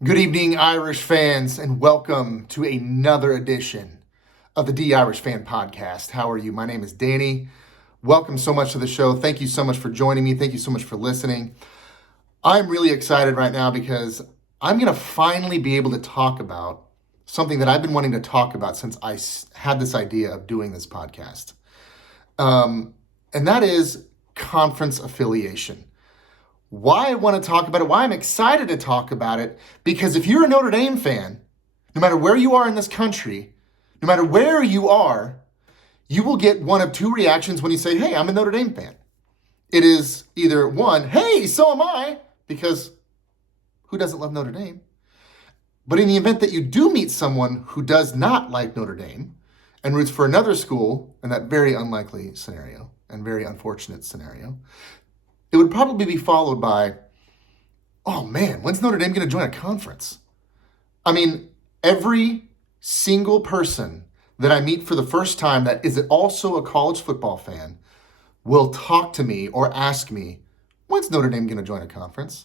Good evening, Irish fans, and welcome to another edition of the Irish Fan Podcast. How are you? My name is Danny. Welcome so much to the show. Thank you so much for joining me. Thank you so much for listening. I'm really excited right now because I'm going to finally be able to talk about something that I've been wanting to talk about since I had this idea of doing this podcast. And that is conference affiliation. Why I want to talk about it, why I'm excited to talk about it, because if you're a Notre Dame fan, no matter where you are in this country, no matter where you are, you will get one of two reactions when you say, hey, I'm a Notre Dame fan. It is either one, hey, so am I, because who doesn't love Notre Dame? But in the event that you do meet someone who does not like Notre Dame and roots for another school, in that very unlikely scenario and very unfortunate scenario, it would probably be followed by, oh man, when's Notre Dame going to join a conference? I mean, every single person that I meet for the first time that is also a college football fan will talk to me or ask me, when's Notre Dame going to join a conference?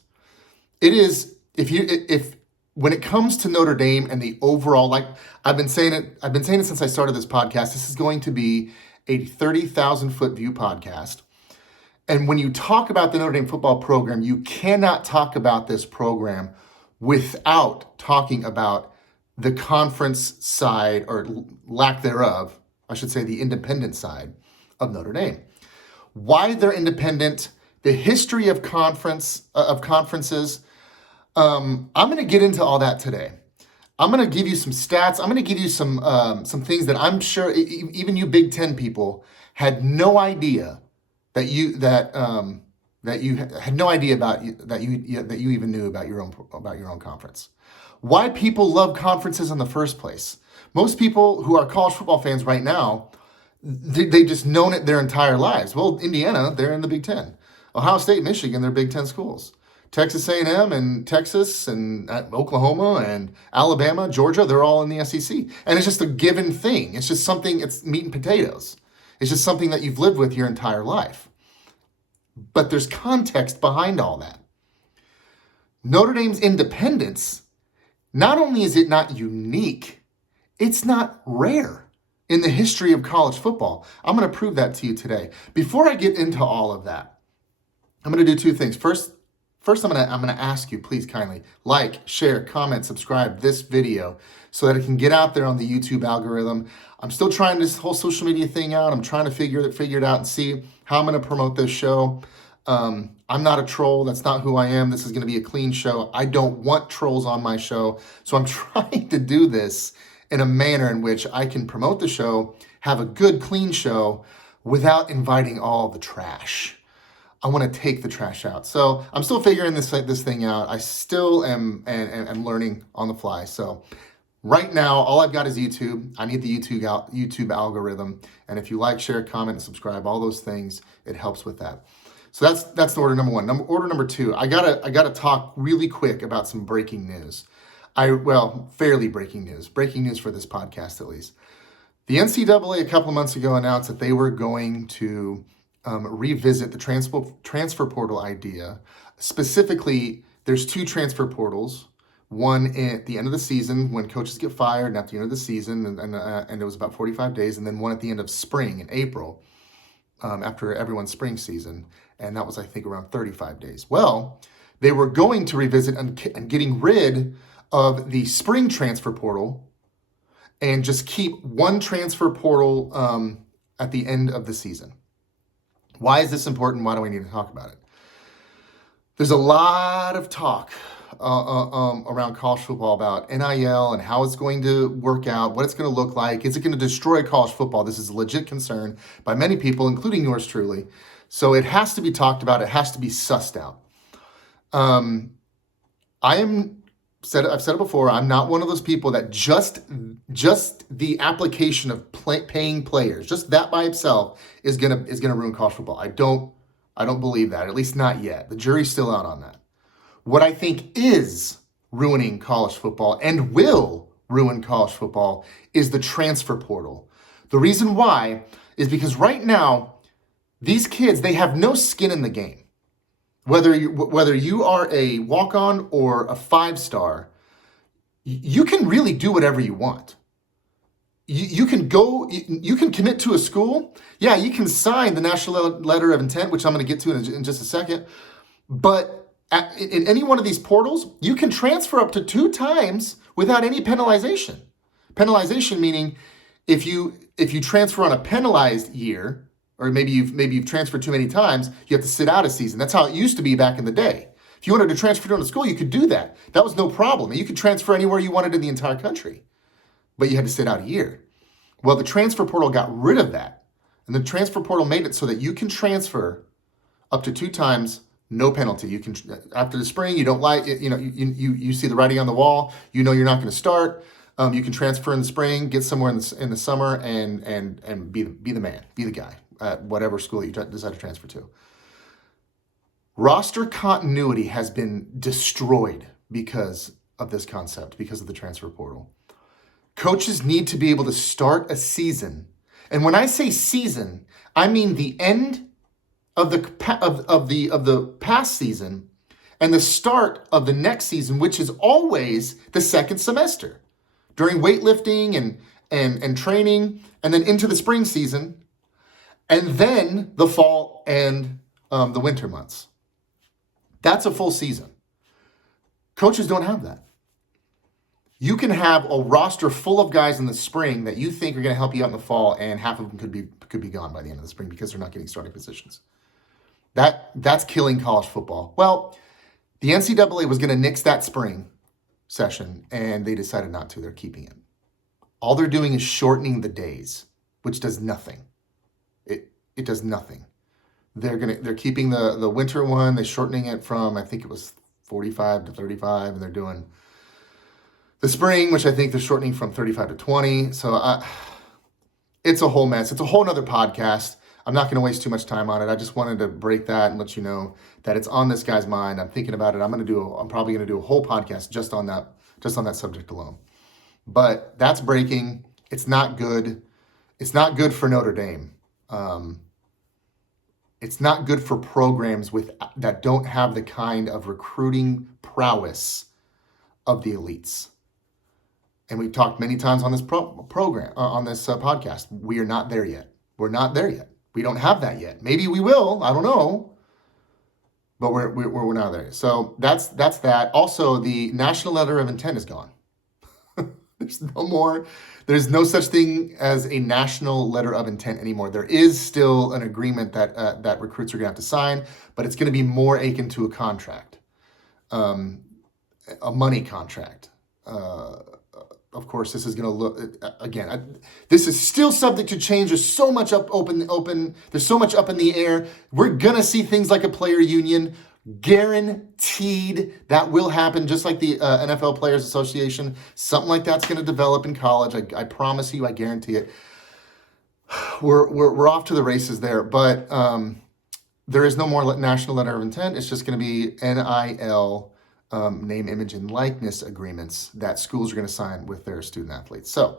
It is, if when it comes to Notre Dame and the overall, like I've been saying it since I started this podcast, this is going to be a 30,000 foot view podcast. And when you talk about the Notre Dame football program, you cannot talk about this program without talking about the conference side, or lack thereof, I should say the independent side of Notre Dame. Why they're independent, the history of conferences. I'm going to get into all that today. I'm going to give you some stats. I'm going to give you some things that I'm sure even you Big Ten people had no idea that you had no idea about, that you even knew about your own conference. Why people love conferences in the first place. Most people who are college football fans right now, they just known it their entire lives. Well, Indiana, they're in the Big Ten. Ohio State, Michigan, they're Big Ten schools. Texas A&M and Texas and Oklahoma and Alabama, Georgia, they're all in the SEC. And it's just a given thing. It's just something, it's meat and potatoes. It's just something that you've lived with your entire life. But there's context behind all that. Notre Dame's independence, not only is it not unique, it's not rare in the history of college football. I'm going to prove that to you today. Before I get into all of that, I'm going to do two things. First, I'm going to ask you, please kindly like, share, comment, subscribe this video so that it can get out there on the YouTube algorithm. I'm still trying this whole social media thing out. I'm trying to figure it out and see how I'm going to promote this show. I'm not a troll. That's not who I am. This is going to be a clean show. I don't want trolls on my show. So I'm trying to do this in a manner in which I can promote the show, have a good, clean show without inviting all the trash. I want to take the trash out. So I'm still figuring this thing out. I still am learning on the fly. So right now, all I've got is YouTube. I need the YouTube algorithm. And if you like, share, comment, and subscribe, all those things, it helps with that. So that's the order number one. Order number two, I gotta talk really quick about some breaking news. Fairly breaking news for this podcast at least. The NCAA a couple of months ago announced that they were going to revisit the transfer portal idea. Specifically, there's two transfer portals. One at the end of the season when coaches get fired, and at the end of the season, and it was about 45 days, and then one at the end of spring in April, after everyone's spring season, and that was, I think, around 35 days. Well, they were going to revisit and getting rid of the spring transfer portal and just keep one transfer portal at the end of the season. Why is this important? Why do we need to talk about it? There's a lot of talk around college football about NIL and how it's going to work out, what it's going to look like. Is it going to destroy college football? This is a legit concern by many people, including yours truly. So it has to be talked about. It has to be sussed out. I've said it before, I'm not one of those people that just the application of paying players, just that by itself is gonna ruin college football. I don't believe that, at least not yet. The jury's still out on that. What I think is ruining college football and will ruin college football is the transfer portal. The reason why is because right now, these kids, they have no skin in the game. Whether you are a walk-on or a 5-star, you can really do whatever you want. You can go, you can commit to a school. Yeah, you can sign the national letter of intent, which I'm going to get to in just a second. But in any one of these portals, you can transfer up to 2 times without any penalization. Penalization meaning if you transfer on a penalized year, or maybe you've transferred too many times, you have to sit out a season. That's how it used to be back in the day. If you wanted to transfer to a school, you could do that. That was no problem. You could transfer anywhere you wanted in the entire country, but you had to sit out a year. Well, the transfer portal got rid of that. And the transfer portal made it so that you can transfer up to 2 times, no penalty. You can, after the spring, you don't like it, you see the writing on the wall, you're not going to start. You can transfer in the spring, get somewhere in the summer, and be the man, be the guy at whatever school you decide to transfer to. Roster continuity has been destroyed because of this concept, because of the transfer portal. Coaches need to be able to start a season, and when I say season, I mean the end of the past season and the start of the next season, which is always the second semester during weightlifting and training, and then into the spring season, and then the fall and the winter months. That's a full season. Coaches don't have that. You can have a roster full of guys in the spring that you think are going to help you out in the fall, and half of them could be gone by the end of the spring because they're not getting starting positions. That's killing college football. Well, the NCAA was going to nix that spring session, and they decided not to. They're keeping it. All they're doing is shortening the days, which does nothing. It does nothing. They're keeping the winter one. They're shortening it from, I think it was 45 to 35, and they're doing the spring, which I think they're shortening from 35 to 20. So it's a whole mess. It's a whole nother podcast. I'm not going to waste too much time on it. I just wanted to break that and let you know that it's on this guy's mind. I'm thinking about it. I'm probably going to do a whole podcast just on that subject alone. But that's breaking. It's not good. It's not good for Notre Dame. It's not good for programs that don't have the kind of recruiting prowess of the elites. And we've talked many times on this podcast. We are not there yet. We're not there yet. We don't have that yet. Maybe we will. I don't know. But we're not there. So that's that. Also, the national letter of intent is gone. There's no more. There's no such thing as a national letter of intent anymore. There is still an agreement that recruits are going to have to sign, but it's going to be more akin to a contract, a money contract. Of course, this is going to look, again, this is still subject to change. There's so much open. There's so much up in the air. We're going to see things like a player union. Guaranteed that will happen, just like the NFL Players Association. Something like that's going to develop in college. I promise you, I guarantee it. We're off to the races there, but there is no more national letter of intent. It's just going to be NIL, name, image, and likeness agreements that schools are going to sign with their student athletes. So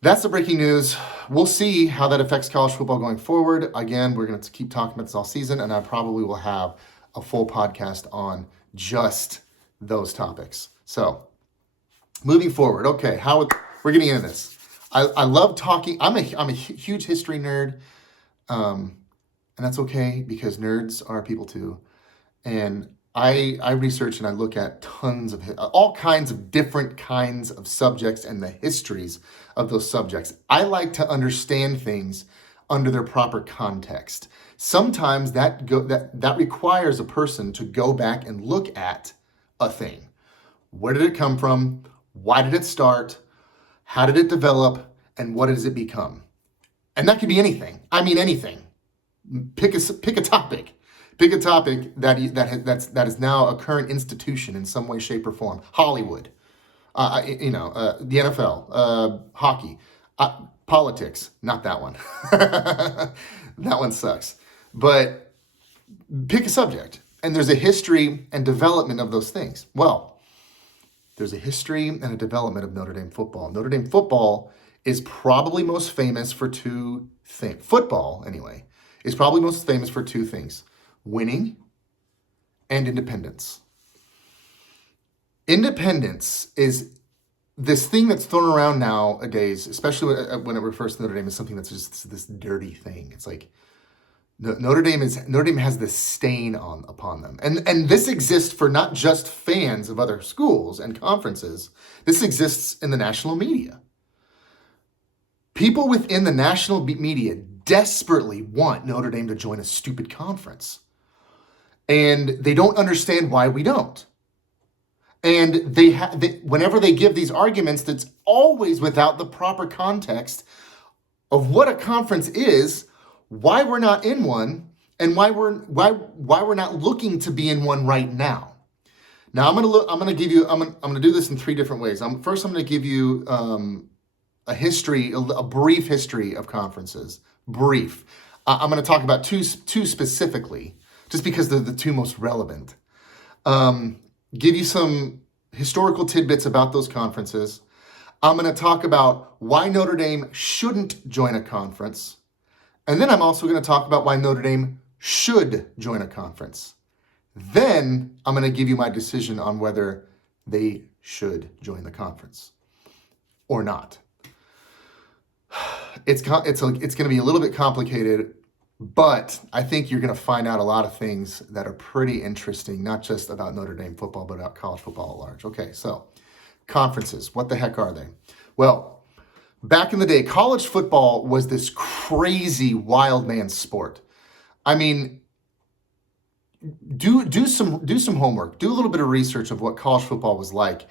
that's the breaking news. We'll see how that affects college football going forward. Again, we're going to keep talking about this all season, and I probably will have a full podcast on just those topics. So moving forward, okay, we're getting into this. I love talking. I'm a huge history nerd, and that's okay because nerds are people too. And I research and I look at tons of all kinds of different kinds of subjects and the histories of those subjects. I like to understand things under their proper context. Sometimes that requires a person to go back and look at a thing. Where did it come from? Why did it start? How did it develop? And what does it become? And that could be anything. I mean, anything. Pick a topic. Pick a topic that is now a current institution in some way, shape, or form. Hollywood, the NFL, hockey, politics. Not that one. That one sucks. But pick a subject, and there's a history and development of those things. Well, there's a history and a development of Notre Dame football. Notre Dame football is probably most famous for two things. Football, anyway, is probably most famous for two things: winning and independence. Independence is this thing that's thrown around nowadays, especially when it refers to Notre Dame, as something that's just this dirty thing. It's like Notre Dame has this stain upon them, and this exists for not just fans of other schools and conferences. This exists in the national media. People within the national media desperately want Notre Dame to join a stupid conference, and they don't understand why we don't. And whenever they give these arguments, that's always without the proper context of what a conference is, why we're not in one, and why we're not looking to be in one right now. Now I'm gonna do this in three different ways. First, I'm gonna give you a brief history of conferences. Brief. I'm gonna talk about two specifically, just because they're the two most relevant. Give you some historical tidbits about those conferences. I'm going to talk about why Notre Dame shouldn't join a conference. And then I'm also going to talk about why Notre Dame should join a conference. Then I'm going to give you my decision on whether they should join the conference or not. It's going to be a little bit complicated, but I think you're going to find out a lot of things that are pretty interesting, not just about Notre Dame football, but about college football at large. Okay, so conferences, what the heck are they? Well, back in the day, college football was this crazy wild man sport. I mean, do some homework, do a little bit of research of what college football was like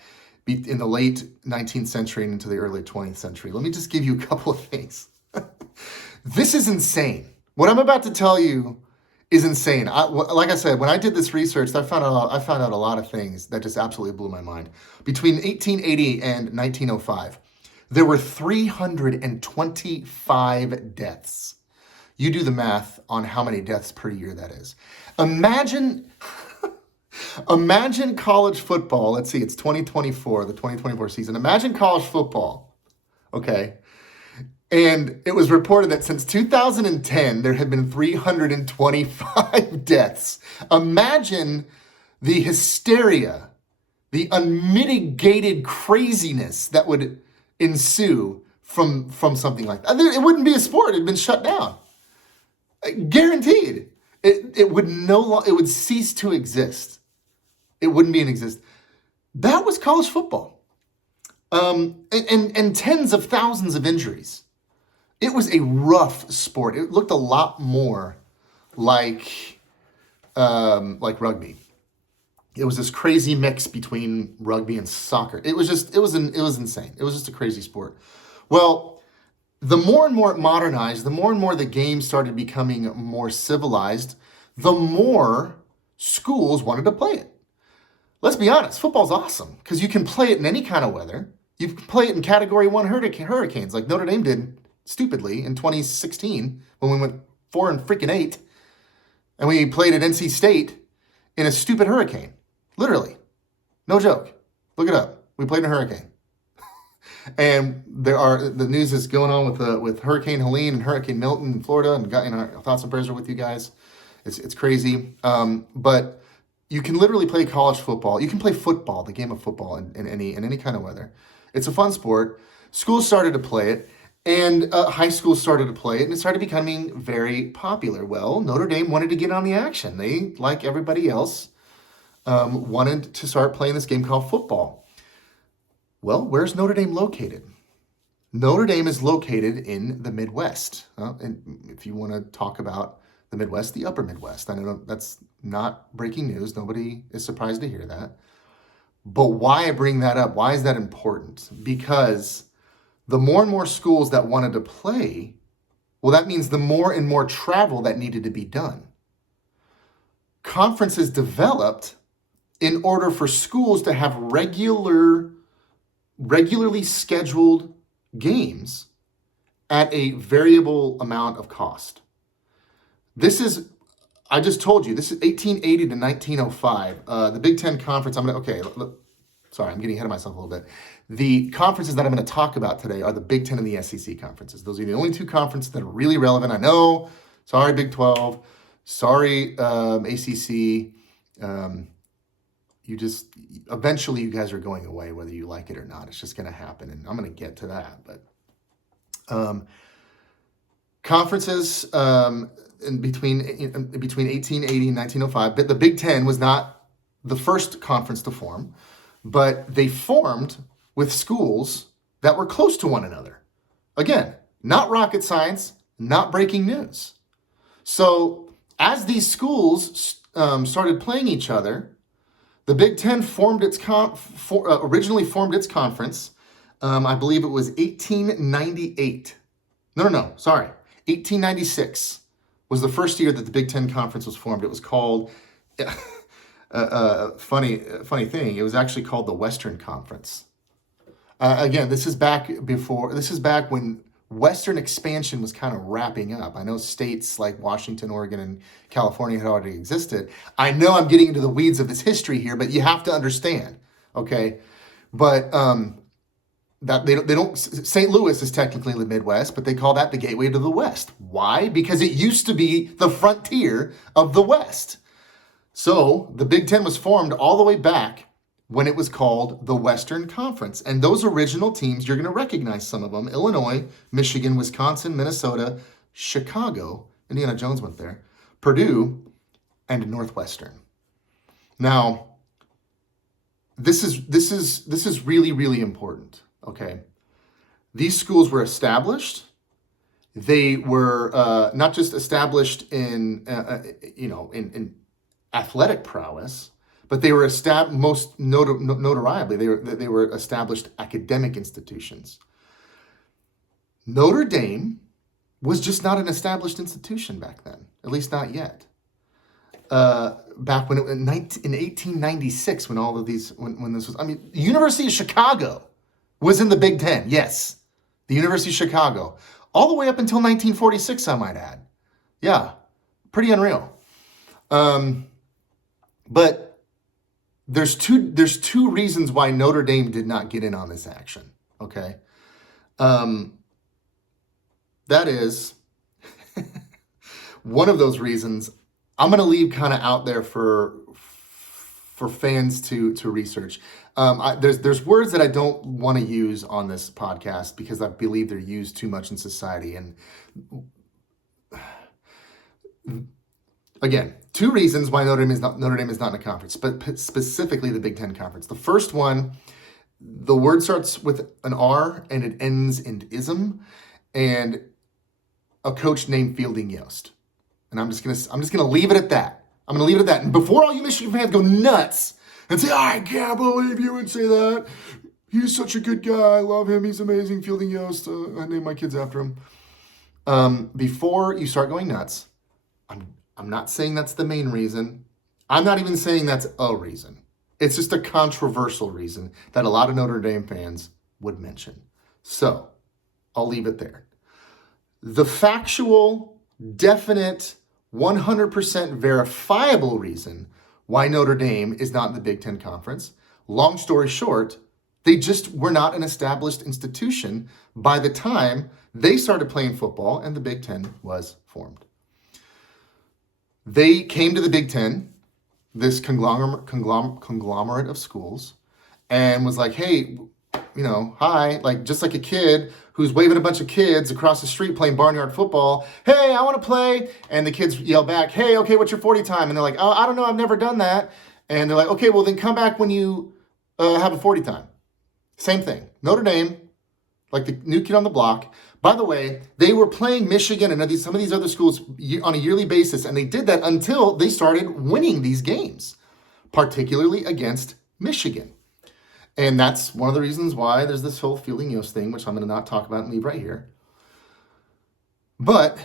in the late 19th century and into the early 20th century. Let me just give you a couple of things. This is insane. What I'm about to tell you is insane. Like I said, when I did this research, I found out a lot of things that just absolutely blew my mind. Between 1880 and 1905, there were 325 deaths. You do the math on how many deaths per year that is. Imagine college football. Let's see, it's 2024, the 2024 season. Imagine college football, okay? And it was reported that since 2010, there have been 325 deaths. Imagine the hysteria, the unmitigated craziness that would ensue from something like that. It wouldn't be a sport. It'd been shut down. Guaranteed. It would cease to exist. It wouldn't be in existence. That was college football. And tens of thousands of injuries. It was a rough sport. It looked a lot more like rugby. It was this crazy mix between rugby and soccer. It was insane. It was just a crazy sport. Well, the more and more it modernized, the more and more the game started becoming more civilized, the more schools wanted to play it. Let's be honest, football's awesome because you can play it in any kind of weather. You can play it in Category 1 hurricanes like Notre Dame did stupidly in 2016 when we went 4-8, and we played at NC State in a stupid hurricane. Literally. No joke. Look it up. We played in a hurricane. And the news is going on with Hurricane Helene and Hurricane Milton in Florida, and our thoughts and prayers are with you guys. It's crazy. But you can literally play college football. You can play football, the game of football, in any kind of weather. It's a fun sport. Schools started to play it. And high schools started to play it, and it started becoming very popular. Well, Notre Dame wanted to get on the action. They, like everybody else, wanted to start playing this game called football. Well, where's Notre Dame located? Notre Dame is located in the Midwest. And if you want to talk about the Midwest, the upper Midwest. I know that's not breaking news. Nobody is surprised to hear that. But why I bring that up, why is that important? Because the more and more schools that wanted to play, well, that means the more and more travel that needed to be done. Conferences developed in order for schools to have regularly scheduled games at a variable amount of cost. I just told you, this is 1880 to 1905. The Big Ten Conference, I'm getting ahead of myself a little bit. The conferences that I'm going to talk about today are the Big Ten and the SEC conferences. Those are the only two conferences that are really relevant. I know. Sorry, Big 12. Sorry, ACC. eventually you guys are going away, whether you like it or not. It's just going to happen. And I'm going to get to that. But conferences between 1880 and 1905, but the Big Ten was not the first conference to form, but they formed with schools that were close to one another. Again, not rocket science, not breaking news. So as these schools started playing each other, the Big Ten originally formed its conference. I believe it was 1898. No, sorry. 1896 was the first year that the Big Ten Conference was formed. It was called, funny thing, it was actually called the Western Conference. Again, this is back when Western expansion was kind of wrapping up. I know states like Washington, Oregon, and California had already existed. I know I'm getting into the weeds of this history here, but you have to understand, okay? But that they don't. St. Louis is technically the Midwest, but they call that the gateway to the West. Why? Because it used to be the frontier of the West. So the Big Ten was formed all the way back when it was called the Western Conference. And those original teams, you're going to recognize some of them: Illinois, Michigan, Wisconsin, Minnesota, Chicago. Indiana Jones went there. Purdue, and Northwestern. Now, this is really, really important. Okay, these schools were established. They were not just established in in athletic prowess, but they were most notoriably they were established academic institutions. Notre Dame was just not an established institution back then, at least not yet. Back when in 1896, when all of these when this was, the University of Chicago was in the Big Ten. Yes, the University of Chicago, all the way up until 1946, I might add. Yeah, pretty unreal. But there's two reasons why Notre Dame did not get in on this action. Okay, that is one of those reasons. I'm going to leave kind of out there for fans to research. There's words that I don't want to use on this podcast because I believe they're used too much in society. And again, two reasons why Notre Dame is not in a conference, but specifically the Big Ten Conference. The first one, the word starts with an R and it ends in ism, and a coach named Fielding Yost. And I'm just gonna leave it at that. I'm gonna leave it at that. And before all you Michigan fans go nuts and say, I can't believe you would say that. He's such a good guy. I love him. He's amazing. Fielding Yost. I named my kids after him. Before you start going nuts, I'm not saying that's the main reason. I'm not even saying that's a reason. It's just a controversial reason that a lot of Notre Dame fans would mention. So I'll leave it there. The factual, definite, 100% verifiable reason why Notre Dame is not in the Big Ten Conference, long story short, they just were not an established institution by the time they started playing football and the Big Ten was formed. They came to the Big Ten, this conglomerate of schools, and was like, hey, hi, just like a kid who's waving a bunch of kids across the street playing barnyard football. Hey, I want to play. And the kids yell back, hey, okay, what's your 40 time? And they're like, oh, I don't know, I've never done that. And they're like, okay, well then come back when you have a 40 time. Same thing. Notre Dame, like the new kid on the block. By the way, they were playing Michigan and some of these other schools on a yearly basis, and they did that until they started winning these games, particularly against Michigan. And that's one of the reasons why there's this whole Fielding Yost thing, which I'm going to not talk about and leave right here. But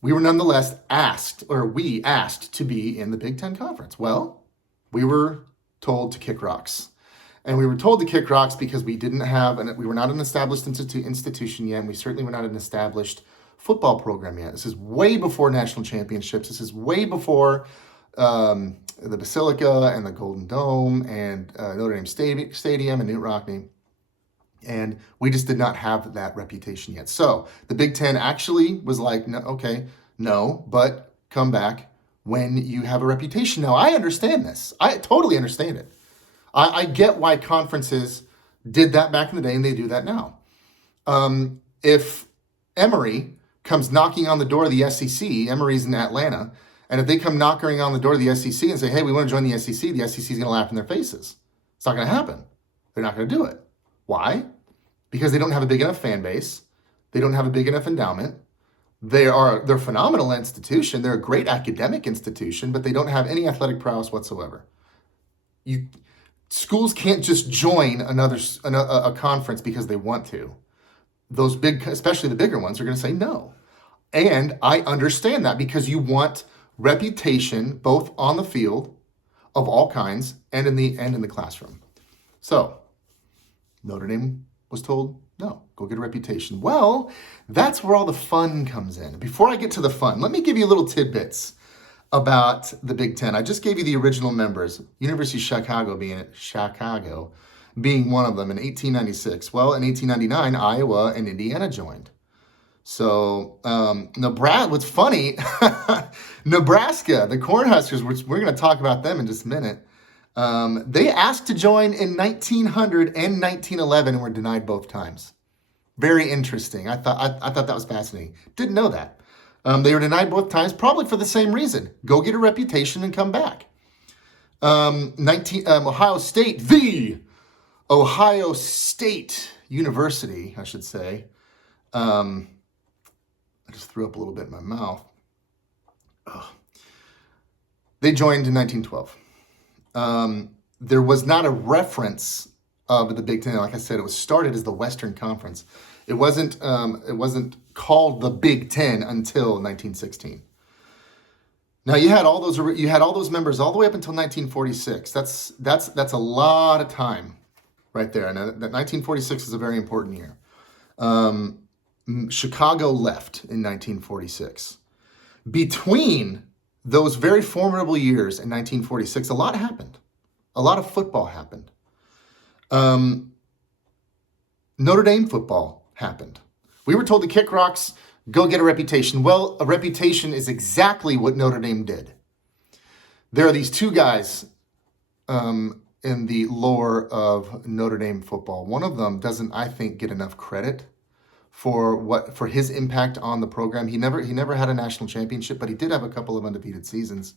we were nonetheless asked to be in the Big Ten Conference. Well, we were told to kick rocks. And we were told to kick rocks because we were not an established institution yet, and we certainly were not an established football program yet. This is way before national championships. This is way before the Basilica and the Golden Dome and Notre Dame Stadium and Newt Rockne. And we just did not have that reputation yet. So the Big Ten actually was like, no, but come back when you have a reputation. Now, I understand this. I totally understand it. I get why conferences did that back in the day and they do that now. If Emory comes knocking on the door of the SEC, Emory's in Atlanta, and if they come knocking on the door of the SEC and say, hey, we want to join the SEC is going to laugh in their faces. It's not going to happen. They're not going to do it. Why? Because they don't have a big enough fan base. They don't have a big enough endowment. They're a phenomenal institution. They're a great academic institution, but they don't have any athletic prowess whatsoever. Schools can't just join a conference because they want to. Those big, especially the bigger ones, are going to say no. And I understand that because you want reputation both on the field of all kinds and in the classroom. So Notre Dame was told, no, go get a reputation. Well, that's where all the fun comes in. Before I get to the fun, let me give you little tidbits about the Big Ten. I just gave you the original members, University of Chicago being one of them in 1896. Well, in 1899, Iowa and Indiana joined. So Nebraska, what's funny, Nebraska, the Cornhuskers, which we're going to talk about them in just a minute, they asked to join in 1900 and 1911 and were denied both times. Very interesting. I thought that was fascinating. Didn't know that. They were denied both times, probably for the same reason. Go get a reputation and come back. Ohio State, the Ohio State University, I should say. I just threw up a little bit in my mouth. They joined in 1912. There was not a reference of the Big Ten. Like I said, it was started as the Western Conference. It wasn't called the Big Ten until 1916. Now you had all those members all the way up until 1946. That's a lot of time right there. And that 1946 is a very important year. Chicago left in 1946. Between those very formidable years in 1946, a lot happened. A lot of football happened. Notre Dame football happened. We were told to kick rocks, go get a reputation. Well, a reputation is exactly what Notre Dame did. There are these two guys in the lore of Notre Dame football. One of them doesn't, I think, get enough credit for his impact on the program. He never had a national championship, but he did have a couple of undefeated seasons.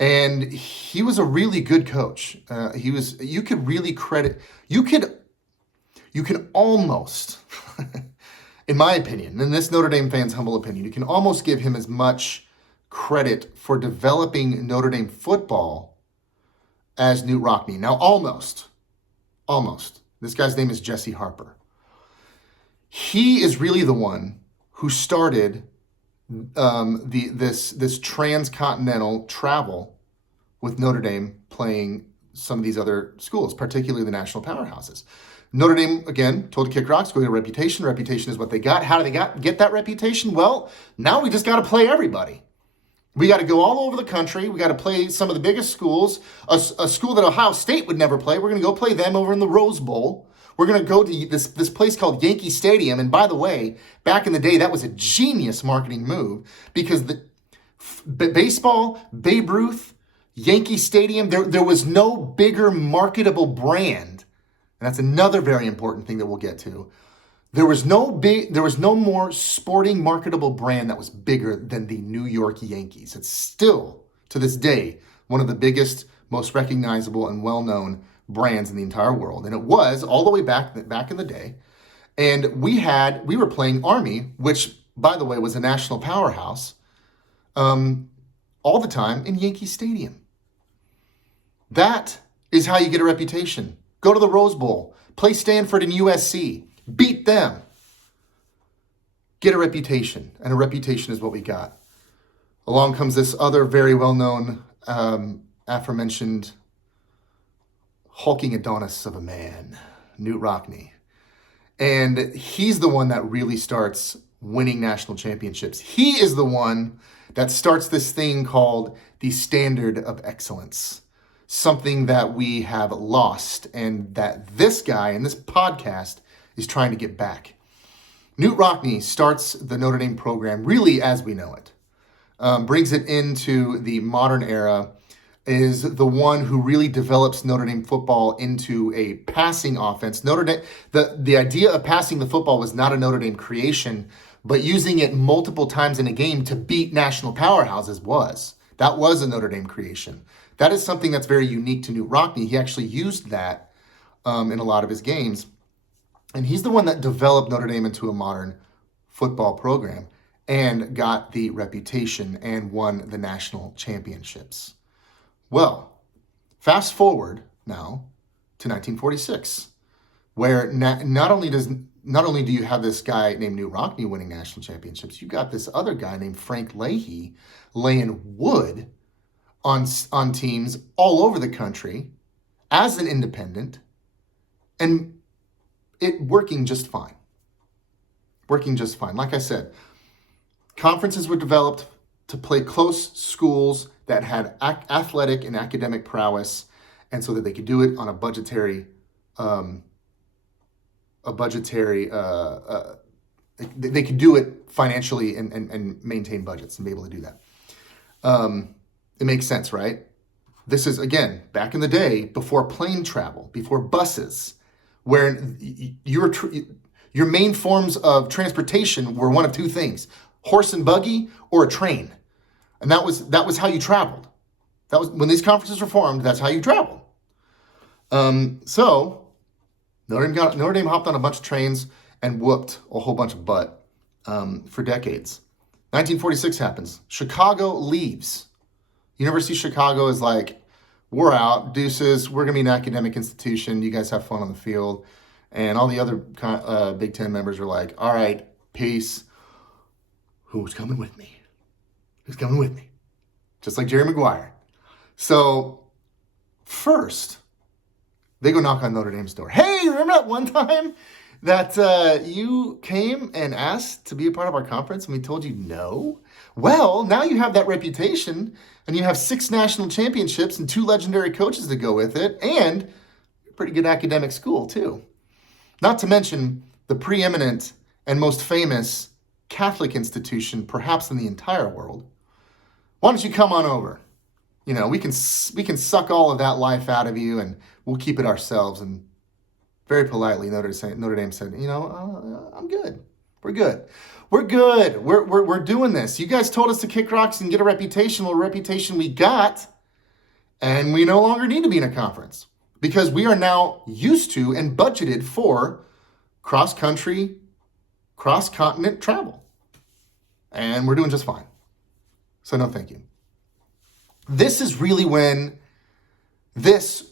And he was a really good coach. You can almost, in my opinion, in this Notre Dame fan's humble opinion, you can almost give him as much credit for developing Notre Dame football as Knute Rockne. Now, almost. This guy's name is Jesse Harper. He is really the one who started this transcontinental travel with Notre Dame playing some of these other schools, particularly the national powerhouses. Notre Dame, again, told to kick rocks, go get a reputation. Reputation is what they got. How do they get that reputation? Well, now we just got to play everybody. We got to go all over the country. We got to play some of the biggest schools. A school that Ohio State would never play. We're going to go play them over in the Rose Bowl. We're going to go to this place called Yankee Stadium. And by the way, back in the day, that was a genius marketing move because the baseball, Babe Ruth, Yankee Stadium, there was no bigger marketable brand. And that's another very important thing that we'll get to. There was no more sporting marketable brand that was bigger than the New York Yankees. It's still, to this day, one of the biggest, most recognizable and well-known brands in the entire world. And it was all the way back in the day. And we were playing Army, which, by the way, was a national powerhouse, all the time in Yankee Stadium. That is how you get a reputation. Go to the Rose Bowl, play Stanford and USC, beat them. Get a reputation, and a reputation is what we got. Along comes this other very well-known, aforementioned hulking Adonis of a man, Knute Rockne. And he's the one that really starts winning national championships. He is the one that starts this thing called the standard of excellence, something that we have lost and that this guy in this podcast is trying to get back. Knute Rockne starts the Notre Dame program really as we know it. brings it into the modern era, is the one who really develops Notre Dame football into a passing offense. Notre Dame, the idea of passing the football was not a Notre Dame creation, but using it multiple times in a game to beat national powerhouses was. That was a Notre Dame creation. That is something that's very unique to Knute Rockne. He actually used that in a lot of his games. And he's the one that developed Notre Dame into a modern football program and got the reputation and won the national championships. Well, fast forward now to 1946, where not only do you have this guy named Knute Rockne winning national championships, you got this other guy named Frank Leahy laying wood on teams all over the country as an independent, and it working just fine. Like I said, conferences were developed to play close schools that had athletic and academic prowess, and so that they could do it on a budgetary, they could do it financially and maintain budgets and be able to do that. It makes sense, right? This is, again, back in the day, before plane travel, before buses, where your main forms of transportation were one of two things: horse and buggy or a train. And that was how you traveled. That was when these conferences were formed. That's how you traveled. So Notre Dame hopped on a bunch of trains and whooped a whole bunch of butt for decades. 1946 happens. Chicago leaves. University of Chicago is like, we're out, deuces. We're gonna be an academic institution. You guys have fun on the field. And all the other Big Ten members are like, all right, peace. Who's coming with me? Who's coming with me? Just like Jerry Maguire. So first, they go knock on Notre Dame's door. Hey, remember that one time that you came and asked to be a part of our conference and we told you no? Well, now you have that reputation and you have 6 national championships and 2 legendary coaches to go with it, and a pretty good academic school too. Not to mention the preeminent and most famous Catholic institution, perhaps in the entire world. Why don't you come on over? You know, we can suck all of that life out of you, and we'll keep it ourselves. And very politely, Notre Dame said, I'm good. We're good. We're doing this. You guys told us to kick rocks and get a reputation. Well, a reputation we got, and we no longer need to be in a conference because we are now used to and budgeted for cross-country, cross-continent travel. And we're doing just fine. So no, thank you. This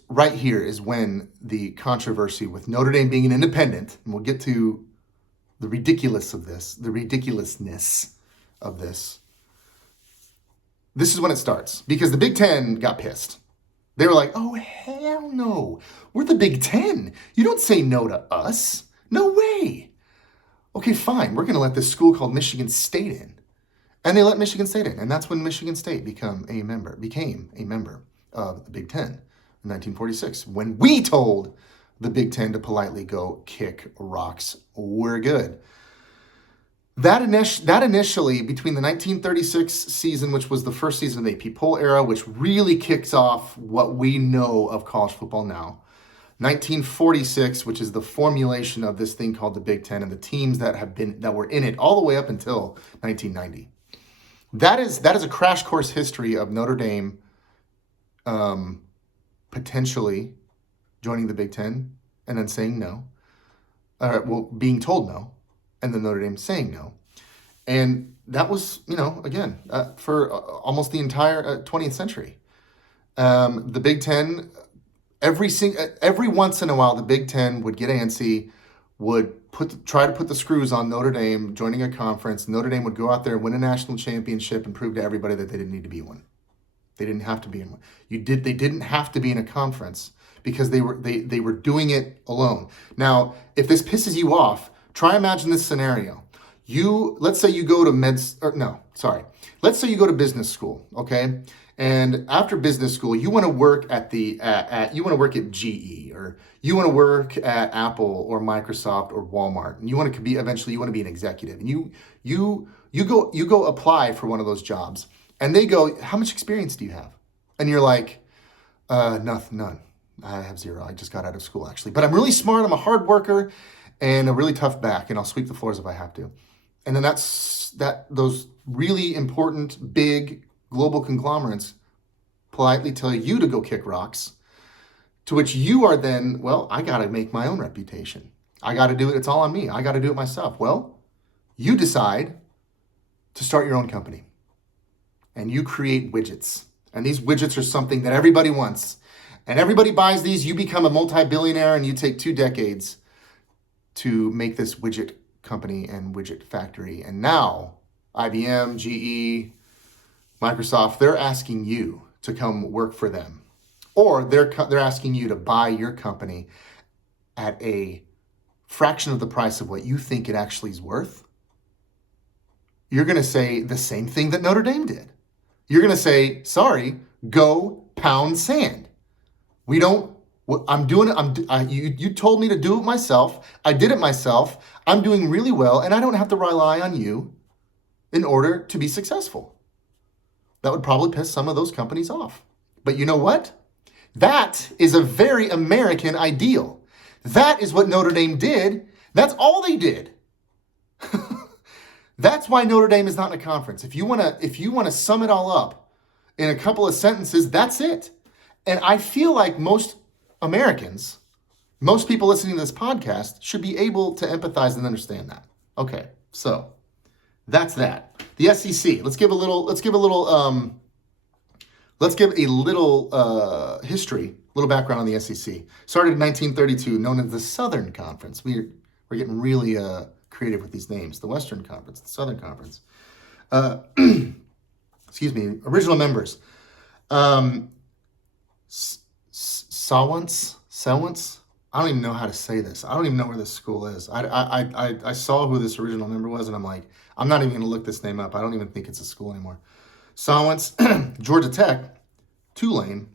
right here is when the controversy with Notre Dame being an independent, and we'll get to the ridiculousness of this. This is when it starts, because the Big Ten got pissed. They were like, oh, hell no. We're the Big Ten. You don't say no to us. No way. Okay, fine. We're going to let this school called Michigan State in. And they let Michigan State in. And that's when Michigan State became a member of the Big Ten in 1946. When we told the Big Ten to politely go kick rocks, we're good. That initially, between the 1936 season, which was the first season of the AP poll era, which really kicks off what we know of college football now, 1946, which is the formulation of this thing called the Big Ten and the teams that were in it all the way up until 1990. That is a crash course history of Notre Dame potentially joining the Big Ten and then saying no, being told no, and then Notre Dame saying no. And that was, again, for almost the entire 20th century. The Big Ten, every once in a while, the Big Ten would get antsy, would try to put the screws on Notre Dame joining a conference. Notre Dame would go out there, win a national championship, and prove to everybody that they didn't need to be one. They didn't have to be in one. They didn't have to be in a conference because they were doing it alone. Now, if this pisses you off, try imagine this scenario. Let's say you go to let's say you go to business school, okay? And after business school, you want to work at GE, or you want to work at Apple or Microsoft or Walmart, and you want to be an executive. And you go apply for one of those jobs. And they go, how much experience do you have? And you're like, none. I have zero. I just got out of school, actually. But I'm really smart. I'm a hard worker and a really tough back, and I'll sweep the floors if I have to. And then those really important, big global conglomerates politely tell you to go kick rocks, to which you are then, well, I got to make my own reputation. I got to do it. It's all on me. I got to do it myself. Well, you decide to start your own company and you create widgets. And these widgets are something that everybody wants. And everybody buys these. You become a multi-billionaire and you take 2 decades to make this widget company and widget factory. And now IBM, GE, Microsoft, they're asking you to come work for them. Or they're asking you to buy your company at a fraction of the price of what you think it actually is worth. You're going to say the same thing that Notre Dame did. You're going to say, sorry, go pound sand. We don't, I'm doing it. You told me to do it myself. I did it myself. I'm doing really well, and I don't have to rely on you in order to be successful. That would probably piss some of those companies off. But you know what? That is a very American ideal. That is what Notre Dame did. That's all they did. That's why Notre Dame is not in a conference. If you want to sum it all up in a couple of sentences, that's it. And I feel like most Americans, most people listening to this podcast should be able to empathize and understand that. Okay, so that's that. The SEC. Let's give a little history, a little background on the SEC. Started in 1932, known as the Southern Conference. We're getting really creative with these names. The Western Conference, the Southern Conference. Excuse me. Original members. Sawants. I don't even know how to say this. I don't even know where this school is. I saw who this original member was, and I'm like, I'm not even going to look this name up. I don't even think it's a school anymore. Sawants, Georgia Tech, Tulane,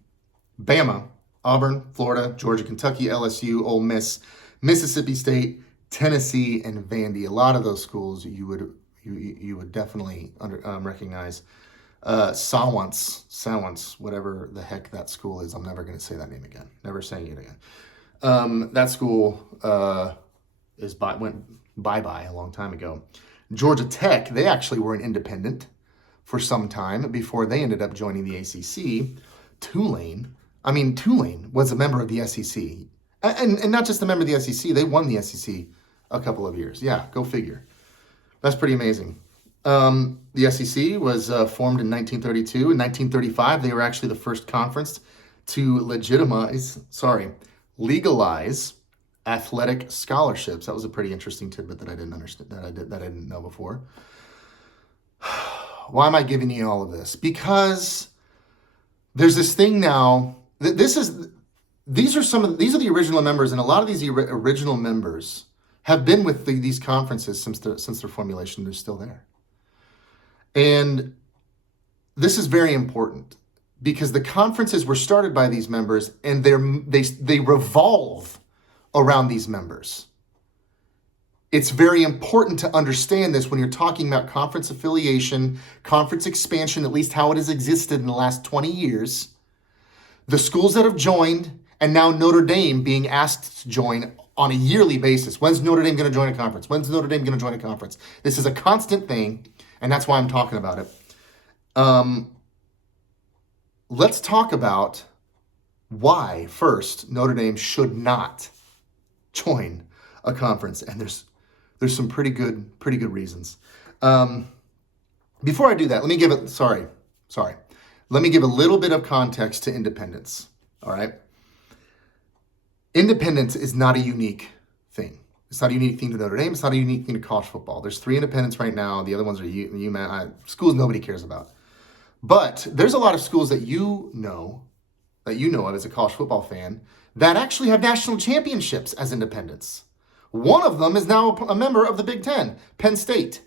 Bama, Auburn, Florida, Georgia, Kentucky, LSU, Ole Miss, Mississippi State, Tennessee, and Vandy. A lot of those schools you would definitely recognize. Sawants, whatever the heck that school is. I'm never going to say that name again. Never saying it again. That school went bye-bye a long time ago. Georgia Tech, they actually were an independent for some time before they ended up joining the ACC. Tulane was a member of the SEC. And not just a member of the SEC, they won the SEC a couple of years. Yeah, go figure. That's pretty amazing. The SEC was formed in 1932. In 1935, they were actually the first conference to legalize athletic scholarships. That was a pretty interesting tidbit that I didn't understand, that I didn't know before. Why am I giving you all of this? Because there's this thing now. These are the original members, and a lot of these original members have been with these conferences since their formulation. They're still there. And this is very important because the conferences were started by these members, and they revolve around these members. It's very important to understand this when you're talking about conference affiliation, conference expansion, at least how it has existed in the last 20 years. The schools that have joined, and now Notre Dame being asked to join on a yearly basis. When's Notre Dame going to join a conference? When's Notre Dame going to join a conference? This is a constant thing, and that's why I'm talking about it. Let's talk about why, first, Notre Dame should not join a conference. And there's some pretty good reasons. Before I do that, let me give a little bit of context to independence. All right. Independence is not a unique thing. It's not a unique thing to Notre Dame. It's not a unique thing to college football. There's 3 independents right now. The other ones are UMass, schools nobody cares about. But there's a lot of schools that you know of as a college football fan that actually have national championships as independents. One of them is now a member of the Big Ten, Penn State.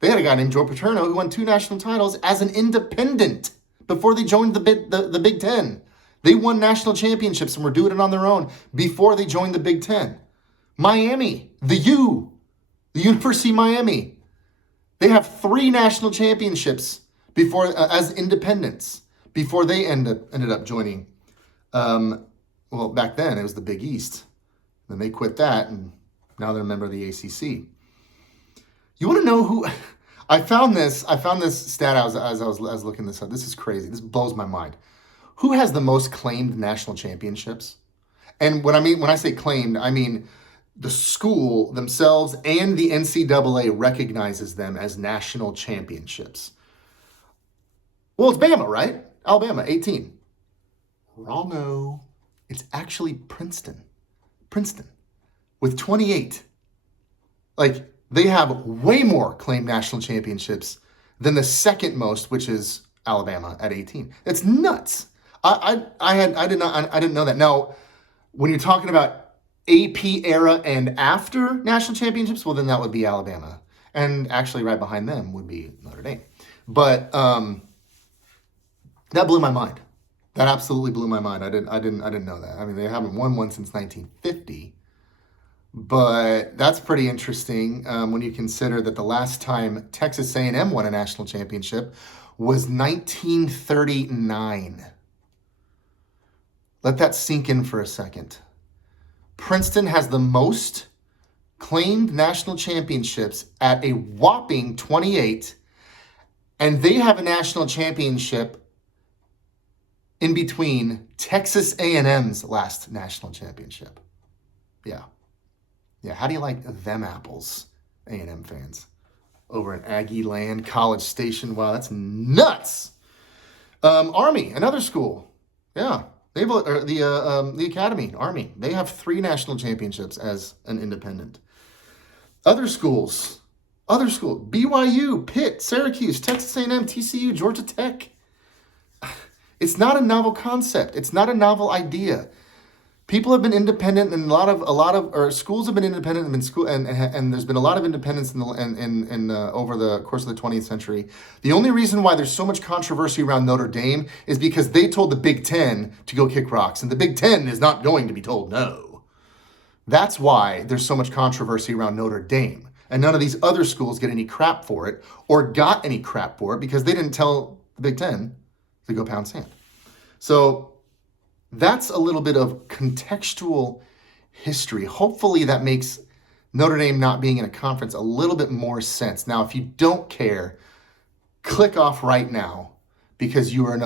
They had a guy named Joe Paterno who won 2 national titles as an independent before they joined the Big Ten. They won national championships and were doing it on their own before they joined the Big Ten. Miami, the University of Miami. They have 3 national championships as independents, before they ended up joining. Well, back then it was the Big East. Then they quit that, and now they're a member of the ACC. You want to know who? I found this stat as I was looking this up. This is crazy. This blows my mind. Who has the most claimed national championships? And when I say claimed, I mean the school themselves and the NCAA recognizes them as national championships. Well, it's Bama, right? Alabama, 18. Wrong-o. It's actually Princeton. With 28. Like, they have way more claimed national championships than the second most, which is Alabama at 18. It's nuts. I didn't know that. Now, when you're talking about AP era and after national championships, well, then that would be Alabama, and actually right behind them would be Notre Dame. But that blew my mind. That absolutely blew my mind. I didn't know that. I mean, they haven't won one since 1950. But that's pretty interesting when you consider that the last time Texas A&M won a national championship was 1939. Let that sink in for a second. Princeton has the most claimed national championships at a whopping 28, and they have a national championship in between Texas A&M's last national championship. Yeah. How do you like them apples, A&M fans? Over in Aggie Land, College Station. Wow, that's nuts. Army, another school. Yeah, the Academy, Army. They have 3 national championships as an independent. Other schools. BYU, Pitt, Syracuse, Texas A&M, TCU, Georgia Tech. It's not a novel concept. It's not a novel idea. People have been independent, and or schools have been independent, and there's been a lot of independence over the course of the 20th century. The only reason why there's so much controversy around Notre Dame is because they told the Big Ten to go kick rocks, and the Big Ten is not going to be told no. That's why there's so much controversy around Notre Dame, and none of these other schools get any crap for it, or got any crap for it, because they didn't tell the Big Ten to go pound sand. So that's a little bit of contextual history. Hopefully that makes Notre Dame not being in a conference a little bit more sense. Now, if you don't care, click off right now, because you're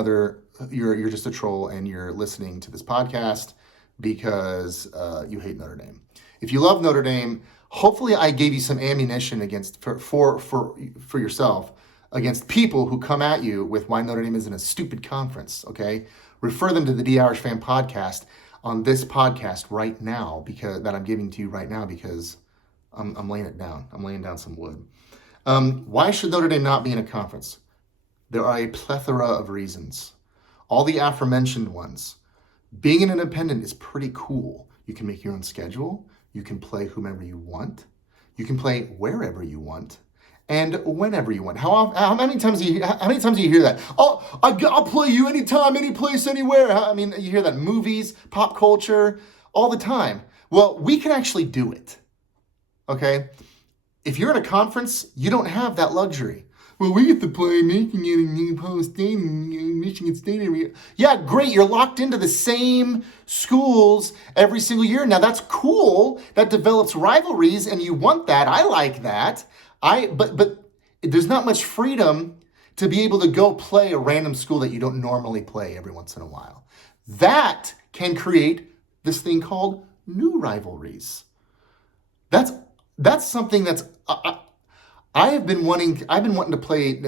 just a troll and you're listening to this podcast because you hate Notre Dame. If you love Notre Dame, hopefully I gave you some ammunition for yourself against people who come at you with why Notre Dame isn't a stupid conference, okay? Refer them to the D Irish Fan podcast on this podcast right now, because that I'm giving to you right now, because I'm laying it down. I'm laying down some wood. Why should Notre Dame not be in a conference? There are a plethora of reasons. All the aforementioned ones. Being an independent is pretty cool. You can make your own schedule. You can play whomever you want. You can play wherever you want. And whenever you want. How many times do you hear that? Oh, I'll play you anytime, any place, anywhere. I mean, you hear that in movies, pop culture, all the time. Well, we can actually do it. Okay? If you're in a conference, you don't have that luxury. Well, we get to play Michigan and New Post State and Michigan State every year. Yeah, great. You're locked into the same schools every single year. Now, that's cool. That develops rivalries, and you want that. I like that. But there's not much freedom to be able to go play a random school that you don't normally play every once in a while. That can create this thing called new rivalries. That's something that's I've been wanting to play,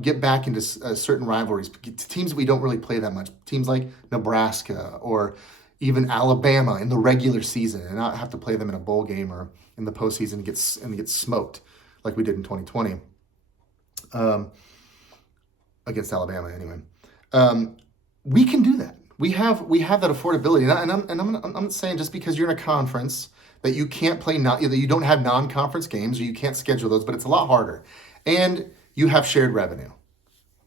get back into certain rivalries, teams that we don't really play that much, teams like Nebraska or even Alabama in the regular season, and not have to play them in a bowl game or in the postseason and get smoked like we did in 2020 against Alabama. Anyway, we can do that. We have that affordability, and I'm not saying just because you're in a conference that you can't play, that you don't have non-conference games or you can't schedule those, but it's a lot harder. And you have shared revenue.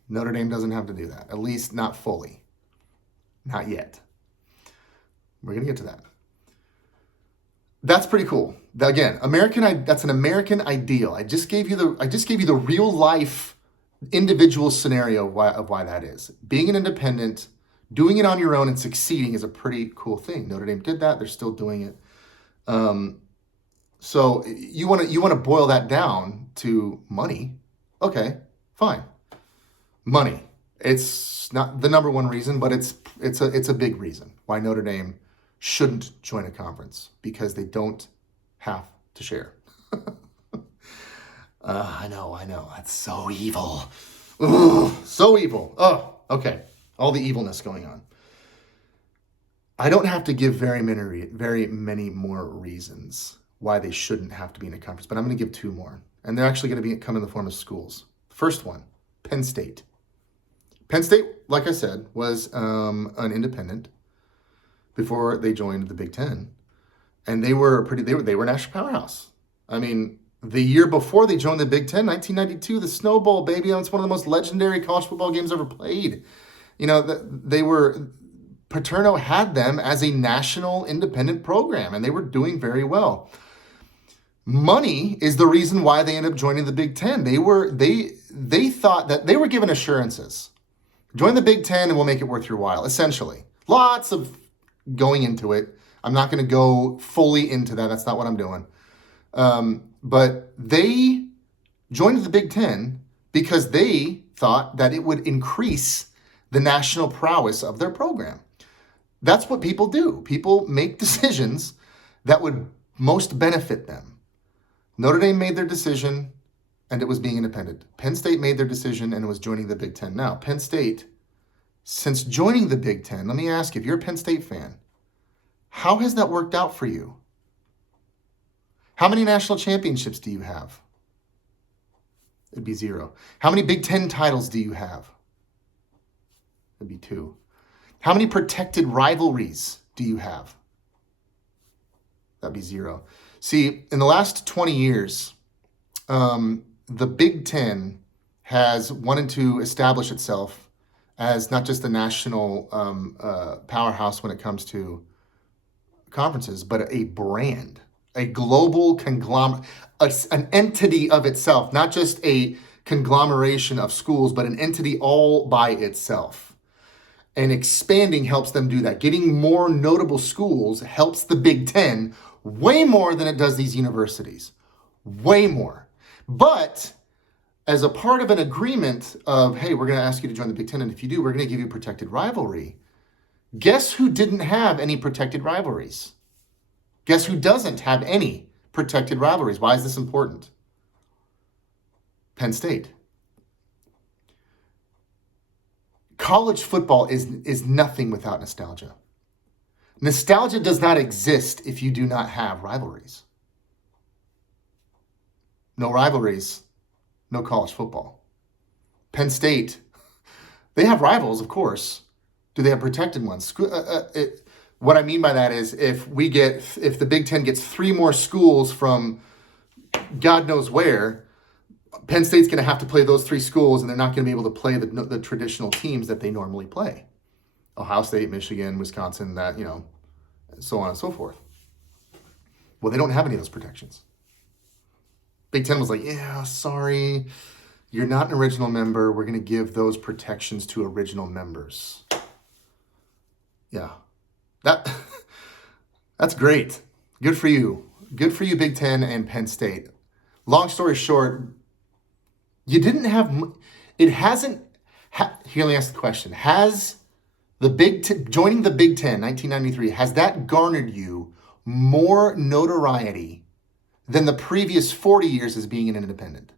Notre Dame doesn't have to do that, at least not fully, not yet. We're gonna get to that. That's pretty cool. Again, that's an American ideal. I just gave you the real life individual scenario of why that is. Being an independent, doing it on your own and succeeding is a pretty cool thing. Notre Dame did that. They're still doing it. So you want to boil that down to money. Okay, fine. Money. It's not the number one reason, but it's a big reason why Notre Dame shouldn't join a conference, because they don't have to share. I know. That's so evil. Ugh, so evil. Oh, okay. All the evilness going on. I don't have to give very many more reasons why they shouldn't have to be in a conference, but I'm going to give two more. And they're actually going to come in the form of schools. First one, Penn State. Penn State, like I said, was an independent before they joined the Big Ten. And they were a national powerhouse. I mean, the year before they joined the Big Ten, 1992, the Snow Bowl, baby, it's one of the most legendary college football games ever played. You know, Paterno had them as a national independent program, and they were doing very well. Money is the reason why they ended up joining the Big Ten. They thought that they were given assurances. Join the Big Ten and we'll make it worth your while, essentially. Lots of going into it. I'm not going to go fully into that. That's not what I'm doing. But they joined the Big Ten because they thought that it would increase the national prowess of their program. That's what people do. People make decisions that would most benefit them. Notre Dame made their decision, and it was being independent. Penn State made their decision, and it was joining the Big Ten. Now, Penn State, since joining the Big Ten, let me ask you, if you're a Penn State fan, how has that worked out for you? How many national championships do you have? It'd be 0. How many Big Ten titles do you have? It'd be 2. How many protected rivalries do you have? That'd be 0. See, in the last 20 years, the Big Ten has wanted to establish itself as not just a national powerhouse when it comes to conferences, but a brand, a global conglomerate, an entity of itself, not just a conglomeration of schools, but an entity all by itself. And expanding helps them do that. Getting more notable schools helps the Big Ten way more than it does these universities. Way more. But as a part of an agreement of, hey, we're going to ask you to join the Big Ten, and if you do, we're going to give you protected rivalry. Guess who didn't have any protected rivalries? Guess who doesn't have any protected rivalries? Why is this important? Penn State. College football is nothing without nostalgia. Nostalgia does not exist if you do not have rivalries. No rivalries, no college football. Penn State, they have rivals, of course. Do they have protected ones? What I mean by that is if the Big Ten gets 3 more schools from God knows where, Penn State's going to have to play those 3 schools, and they're not going to be able to play the traditional teams that they normally play. Ohio State, Michigan, Wisconsin, so on and so forth. Well, they don't have any of those protections. Big Ten was like, yeah, sorry, you're not an original member. We're going to give those protections to original members. Yeah, that's great. Good for you. Good for you, Big Ten and Penn State. Long story short, you didn't have, it hasn't, here, let me ask the question. Has joining the Big Ten, 1993, has that garnered you more notoriety than the previous 40 years as being an independent?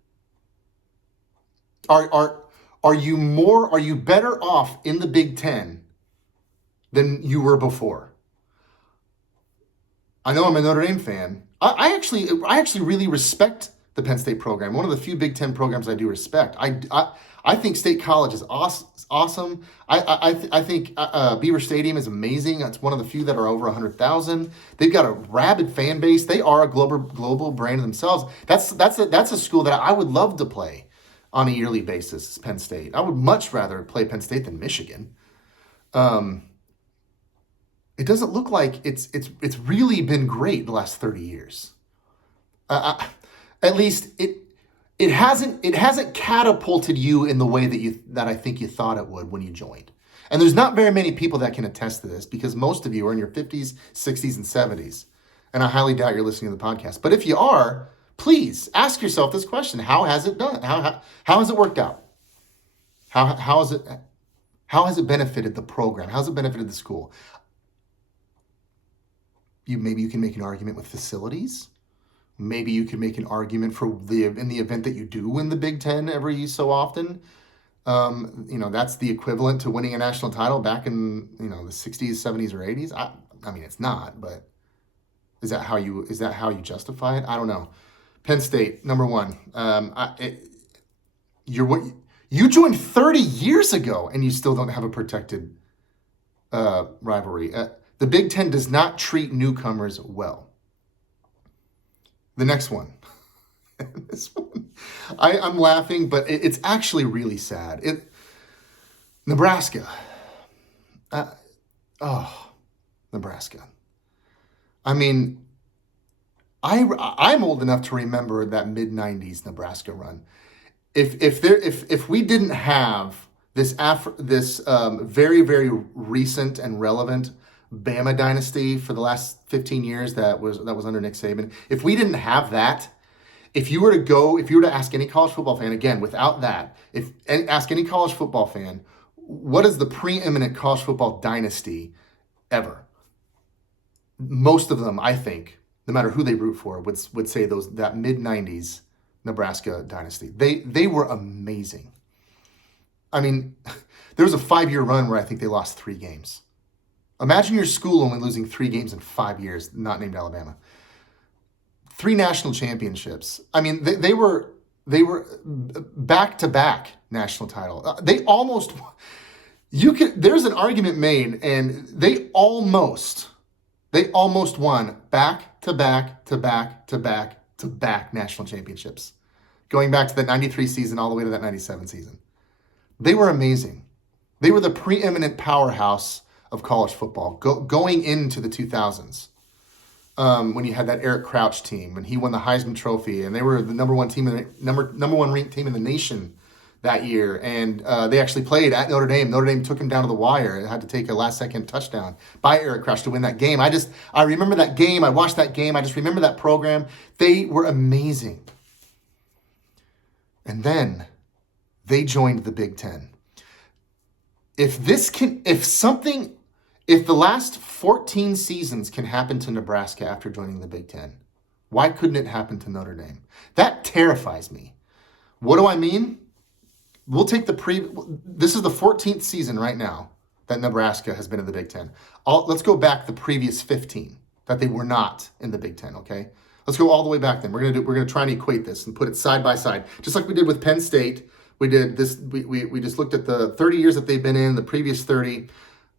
Are you better off in the Big Ten than you were before? I know I'm a Notre Dame fan. I actually really respect the Penn State program. One of the few Big Ten programs I do respect. I think State College is awesome. I think Beaver Stadium is amazing. It's one of the few that are over 100,000. They've got a rabid fan base. They are a global brand themselves. That's a school that I would love to play on a yearly basis. Penn State. I would much rather play Penn State than Michigan. It doesn't look like it's really been great the last 30 years. At least it hasn't catapulted you in the way that I think you thought it would when you joined. And there's not very many people that can attest to this because most of you are in your 50s, 60s, and 70s. And I highly doubt you're listening to the podcast. But if you are, please ask yourself this question: how has it done? How has it worked out? How has it benefited the program? How has it benefited the school? Maybe you can make an argument with facilities. Maybe you can make an argument for in the event that you do win the Big Ten every so often. That's the equivalent to winning a national title back in the 60s, 70s, or 80s. I mean, it's not, but is that how you justify it? I don't know. Penn State, number one. You joined 30 years ago, and you still don't have a protected rivalry. The Big Ten does not treat newcomers well. The next one. This one. I'm laughing, but it's actually really sad. Nebraska. Nebraska. I mean, I'm old enough to remember that mid-90s Nebraska run. If we didn't have this very, very recent and relevant Bama dynasty for the last 15 years that was under Nick Saban, if we didn't have that, if you were to ask any college football fan, again, without that, ask any college football fan, what is the preeminent college football dynasty ever? Most of them, I think, no matter who they root for, would say that mid-90s Nebraska dynasty. They were amazing. I mean, there was a 5-year run where I think they lost 3 games. Imagine your school only losing 3 games in 5 years, not named Alabama. 3 national championships. I mean, they were back-to-back national title. There's an argument made, and they almost won back-to-back national championships, going back to the 93 season all the way to that 97 season. They were amazing. They were the preeminent powerhouse of college football going into the 2000s. When you had that Eric Crouch team, and he won the Heisman Trophy, and they were the number one ranked team in the nation that year, and they actually played at Notre Dame. Notre Dame took him down to the wire and had to take a last-second touchdown by Eric Crouch to win that game. I remember that game. I watched that game. I just remember that program. They were amazing. And then they joined the Big Ten. If the last 14 seasons can happen to Nebraska after joining the Big Ten, why couldn't it happen to Notre Dame? That terrifies me. What do I mean? We'll take this is the 14th season right now that Nebraska has been in the Big Ten. Let's go back the previous 15 that they were not in the Big Ten, okay? Let's go all the way back then. We're gonna try and equate this and put it side by side. Just like we did with Penn State, we did this, we just looked at the 30 years that they've been in, the previous 30.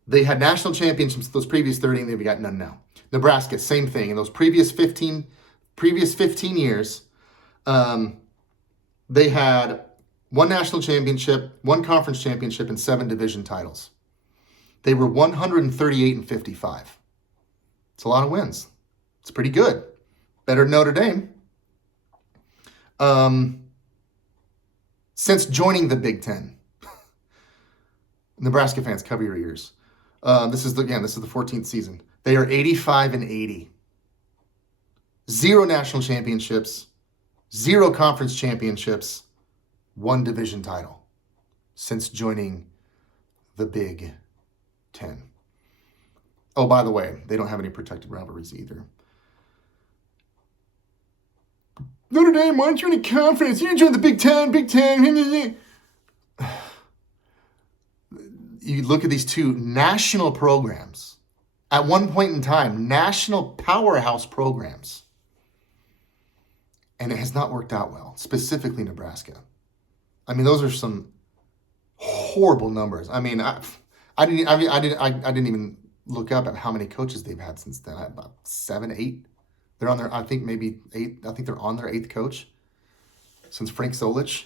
They had national championships those previous 30, and they've got none now. Nebraska, same thing. In those previous 15 years, they had 1 national championship, 1 conference championship, and 7 division titles. They were 138-55. It's a lot of wins. It's pretty good. Better than Notre Dame. Since joining the Big Ten, Nebraska fans, cover your ears. This is the 14th season. They are 85-80. 0 national championships, 0 conference championships, 1 division title since joining the Big Ten. Oh, by the way, they don't have any protected rivalries either. Notre Dame, why aren't you in a conference? You joined the Big Ten. You look at these 2 national programs, at one point in time, national powerhouse programs, and it has not worked out well, specifically Nebraska. I mean, those are some horrible numbers. I mean, I didn't even look up at how many coaches they've had since then. About 7, 8. They're on their, I think maybe 8. I think they're on their 8th coach since Frank Solich.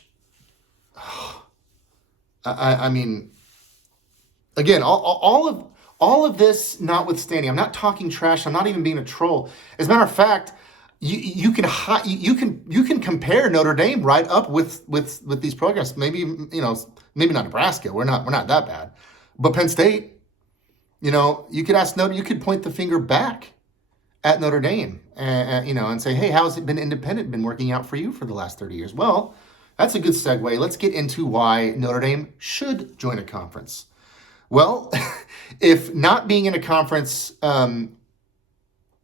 I mean, again, all of this notwithstanding, I'm not talking trash. I'm not even being a troll. As a matter of fact, you can compare Notre Dame right up with these programs. Maybe not Nebraska. We're not that bad, but Penn State. You could ask Notre. You could point the finger back at Notre Dame, and say, hey, how's it been independent? Been working out for you for the last 30 years? Well, that's a good segue. Let's get into why Notre Dame should join a conference. Well, if not being in a conference, one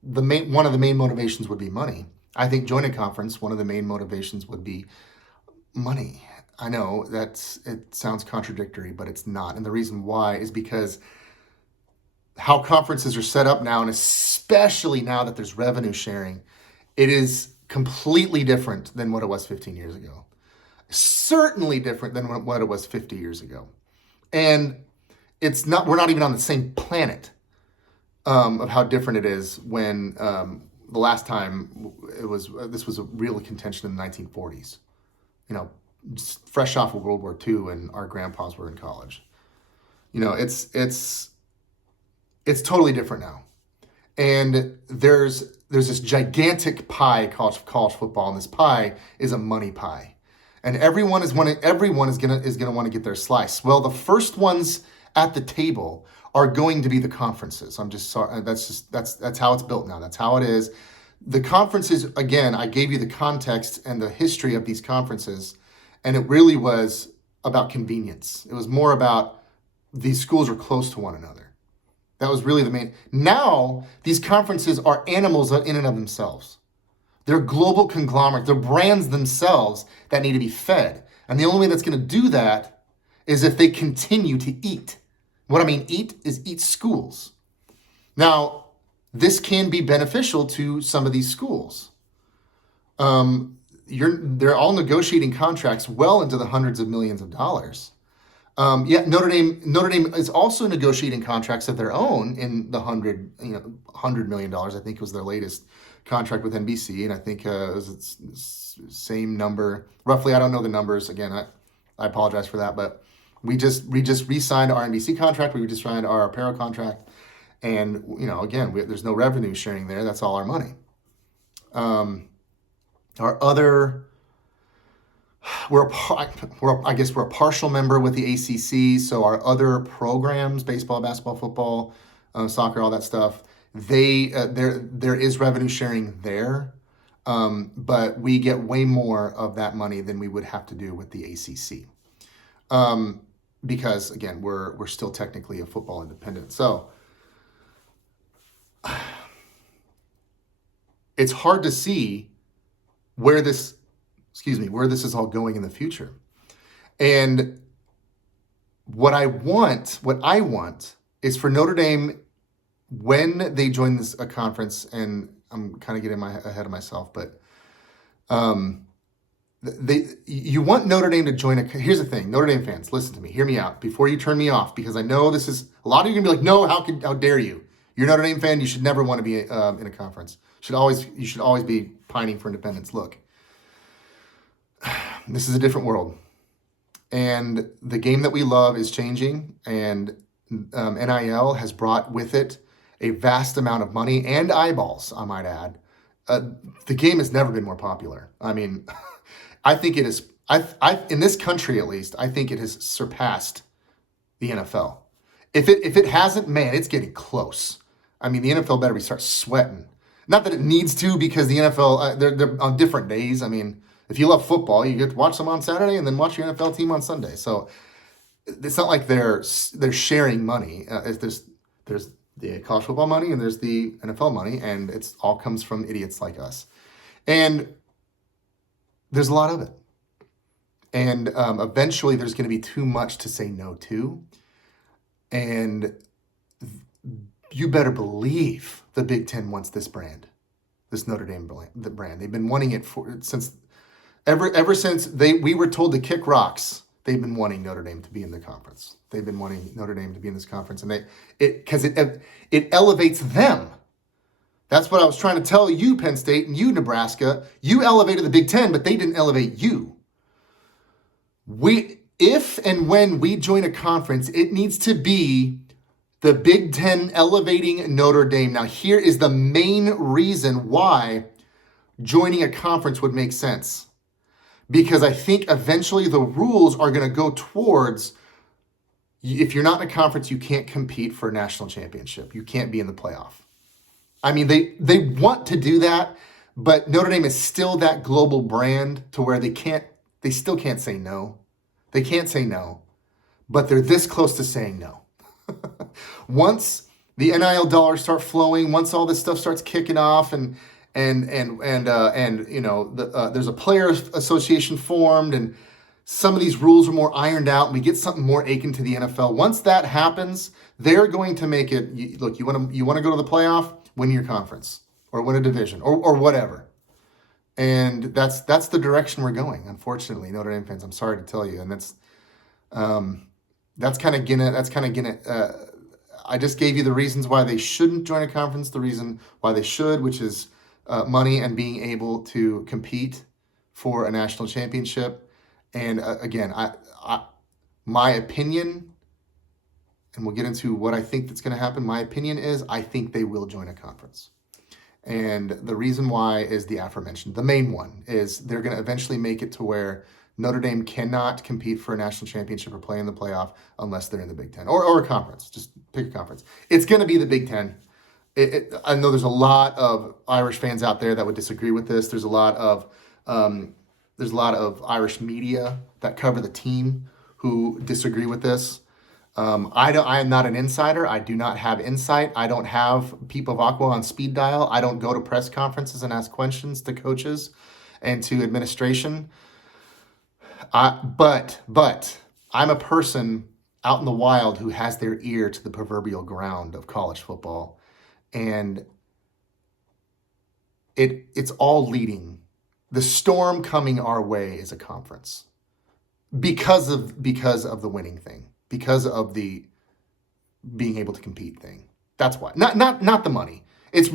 of the main motivations would be money. I think join a conference, one of the main motivations would be money. I know it sounds contradictory, but it's not. And the reason why is because how conferences are set up now, and especially now that there's revenue sharing, it is completely different than what it was 15 years ago. Certainly different than what it was 50 years ago. And we're not even on the same planet of how different it is when the last time this was a real contention in the 1940s. Just fresh off of World War II, and our grandpas were in college. It's totally different now. And there's this gigantic pie called college football, and this pie is a money pie. And everyone is gonna want to get their slice. Well, the first ones at the table are going to be the conferences. I'm just sorry. That's how it's built now. That's how it is. The conferences, again, I gave you the context and the history of these conferences, and it really was about convenience. It was more about these schools are close to one another. That was really the main. Now, these conferences are animals in and of themselves. They're global conglomerates. They're brands themselves that need to be fed. And the only way that's going to do that is if they continue to eat. What I mean eat is eat schools. Now, this can be beneficial to some of these schools. They're all negotiating contracts well into the hundreds of millions of dollars. Notre Dame is also negotiating contracts of their own in the $100 million. I think was their latest contract with NBC, and I think it was the same number roughly. I don't know the numbers. Again, I apologize for that, but we just re-signed our NBC contract. We just signed our apparel contract, and again, there's no revenue sharing there. That's all our money. We're a partial member with the ACC, so our other programs, baseball, basketball, football, soccer, all that stuff, there is revenue sharing there, but we get way more of that money than we would have to do with the ACC, because again, we're still technically a football independent. So it's hard to see where this is all going in the future. And what I want is for Notre Dame, when they join a conference, and I'm kind of getting ahead of myself, but you want Notre Dame to join here's the thing, Notre Dame fans, listen to me, hear me out before you turn me off, because I know this is, a lot of you are gonna be like, no, how dare you? You're a Notre Dame fan, you should never want to be in a conference. You should always be pining for independence. Look, this is a different world, and the game that we love is changing, and NIL has brought with it a vast amount of money and eyeballs, I might add. The game has never been more popular. I mean, I think it is, in this country at least, I think it has surpassed the NFL. If it hasn't, man, it's getting close. I mean, the NFL better start sweating. Not that it needs to, because the NFL, they're on different days. I mean, if you love football, you get to watch them on Saturday and then watch your NFL team on Sunday. So it's not like they're sharing money. There's the college football money and there's the NFL money, and it's all comes from idiots like us. And there's a lot of it. And eventually there's going to be too much to say no to. And you better believe the Big Ten wants this brand, this Notre Dame brand. They've been wanting it since ever since we were told to kick rocks. They've been wanting Notre Dame to be in the conference. They've been wanting Notre Dame to be in this conference, and because it elevates them. That's what I was trying to tell you, Penn State, and you, Nebraska. You elevated the Big Ten, but they didn't elevate you. If and when we join a conference, it needs to be the Big Ten elevating Notre Dame. Now, here is the main reason why joining a conference would make sense, because I think eventually the rules are going to go towards, if you're not in a conference, you can't compete for a national championship. You can't be in the playoff. I mean, they want to do that, but Notre Dame is still that global brand to where they still can't say no. They can't say no, but they're this close to saying no. Once the NIL dollars start flowing, once all this stuff starts kicking off, and there's a players association formed, and some of these rules are more ironed out, and we get something more akin to the NFL. Once that happens, they're going to make it. Look, you want to go to the playoff, win your conference or win a division or whatever, and that's the direction we're going. Unfortunately, Notre Dame fans, I'm sorry to tell you, and that's kind of gonna. I just gave you the reasons why they shouldn't join a conference, the reason why they should, which is money and being able to compete for a national championship. And again, my opinion, and we'll get into what I think that's going to happen. My opinion is I think they will join a conference. And the reason why is the aforementioned. The main one is they're going to eventually make it to where Notre Dame cannot compete for a national championship or play in the playoff unless they're in the Big Ten or a conference. Just pick a conference. It's going to be the Big Ten. I know there's a lot of Irish fans out there that would disagree with this. There's a lot of Irish media that cover the team who disagree with this. I am not an insider. I do not have insight. I don't have Peep of Aqua on speed dial. I don't go to press conferences and ask questions to coaches and to administration. But I'm a person out in the wild who has their ear to the proverbial ground of college football, and it's all leading. The storm coming our way is a conference because of the winning thing, because of the being able to compete thing. That's why. Not the money. It's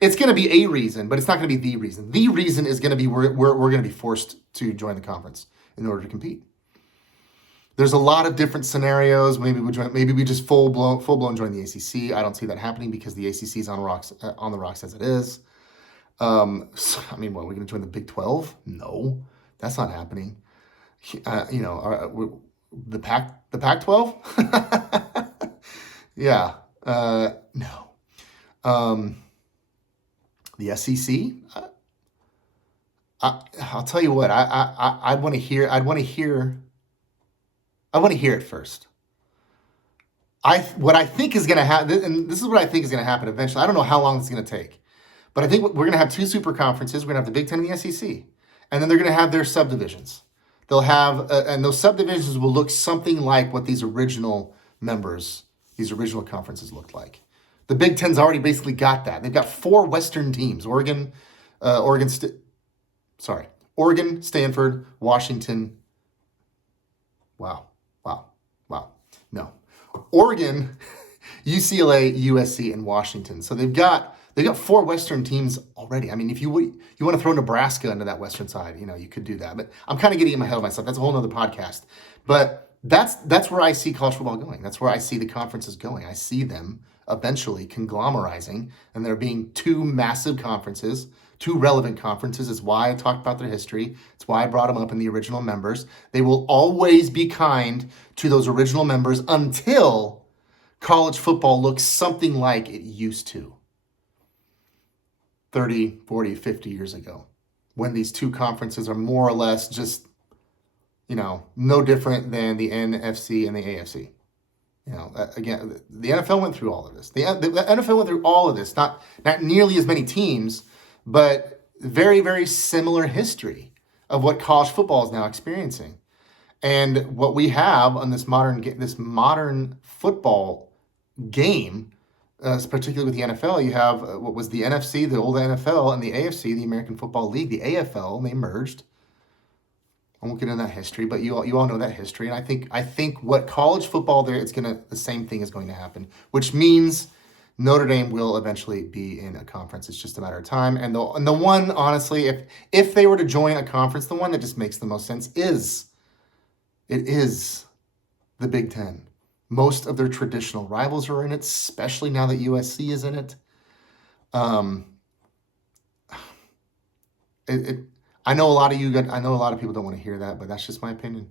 it's going to be a reason, but it's not going to be the reason. The reason is going to be we're going to be forced to join the conference in order to compete. There's a lot of different scenarios. Maybe we just full blown join the ACC. I don't see that happening because the ACC is on the rocks as it is. We're going to join the Big 12? No, that's not happening. The Pac-12? Yeah. No. The SEC? I'll tell you what. I'd want to hear it first. What I think is going to happen, and this is what I think is going to happen eventually. I don't know how long it's going to take, but I think we're going to have two super conferences. We're going to have the Big Ten and the SEC, and then they're going to have their subdivisions. They'll have, and those subdivisions will look something like what these original conferences looked like. The Big Ten's already basically got that. They've got 4 Western teams: Oregon, Stanford, Washington. Wow. No, Oregon, UCLA, USC, and Washington. So they've got 4 Western teams already. I mean, if you want to throw Nebraska into that Western side, you could do that. But I'm kind of getting in my head of myself. That's a whole other podcast. But that's where I see college football going. That's where I see the conferences going. I see them eventually conglomerizing, and there being 2 massive conferences, 2 relevant conferences. Is why I talked about their history. It's why I brought them up in the original members. They will always be kind to those original members until college football looks something like it used to 30, 40, 50 years ago, when these 2 conferences are more or less just, no different than the NFC and the AFC. Again, the NFL went through all of this. The NFL went through all of this, not nearly as many teams, but very, very similar history of what college football is now experiencing. And what we have on this modern football game, particularly with the NFL, you have what was the NFC, the old NFL, and the AFC, the American Football League, the AFL, and they merged. I won't get into that history, but you all know that history. And I think what college football the same thing is going to happen, which means Notre Dame will eventually be in a conference. It's just a matter of time. And the one, honestly, if they were to join a conference, the one that just makes the most sense is the Big Ten. Most of their traditional rivals are in it, especially now that USC is in it. it I know a lot of you I know a lot of people don't want to hear that, but that's just my opinion.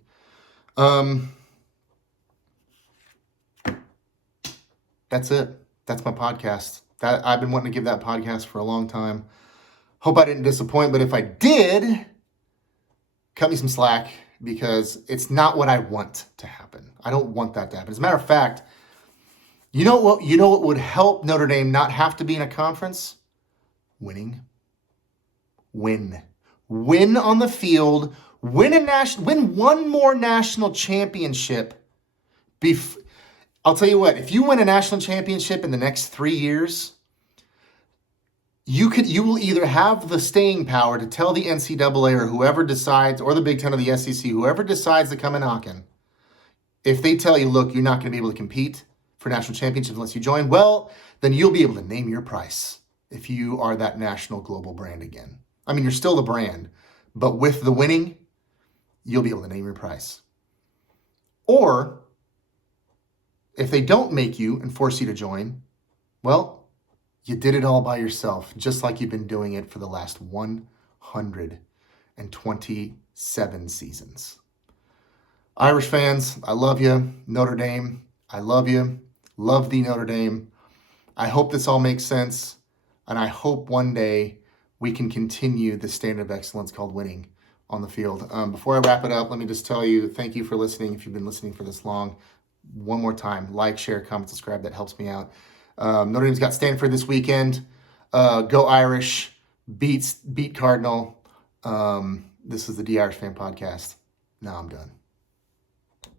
That's it. That's my podcast. That I've been wanting to give that podcast for a long time. Hope I didn't disappoint, but if I did, cut me some slack because it's not what I want to happen. I don't want that to happen. As a matter of fact, you know what would help Notre Dame not have to be in a conference? Winning. Win on the field, win one more national championship. I'll tell you what, if you win a national championship in the next 3 years, you will either have the staying power to tell the NCAA or whoever decides, or the Big Ten or the SEC, whoever decides to come a knocking, if they tell you, look, you're not going to be able to compete for national championships unless you join, well, then you'll be able to name your price if you are that national global brand again. I mean, you're still the brand, but with the winning, you'll be able to name your price. Or if they don't make you and force you to join, well, you did it all by yourself, just like you've been doing it for the last 127 seasons. Irish fans, I love you. Notre Dame, I love you. Love the Notre Dame. I hope this all makes sense, and I hope one day we can continue the standard of excellence called winning on the field. Before I wrap it up, let me just tell you, thank you for listening. If you've been listening for this long, one more time, like, share, comment, subscribe. That helps me out. Notre Dame's got Stanford this weekend. Go Irish. Beat Cardinal. This is the D Irish Fan Podcast. Now I'm done.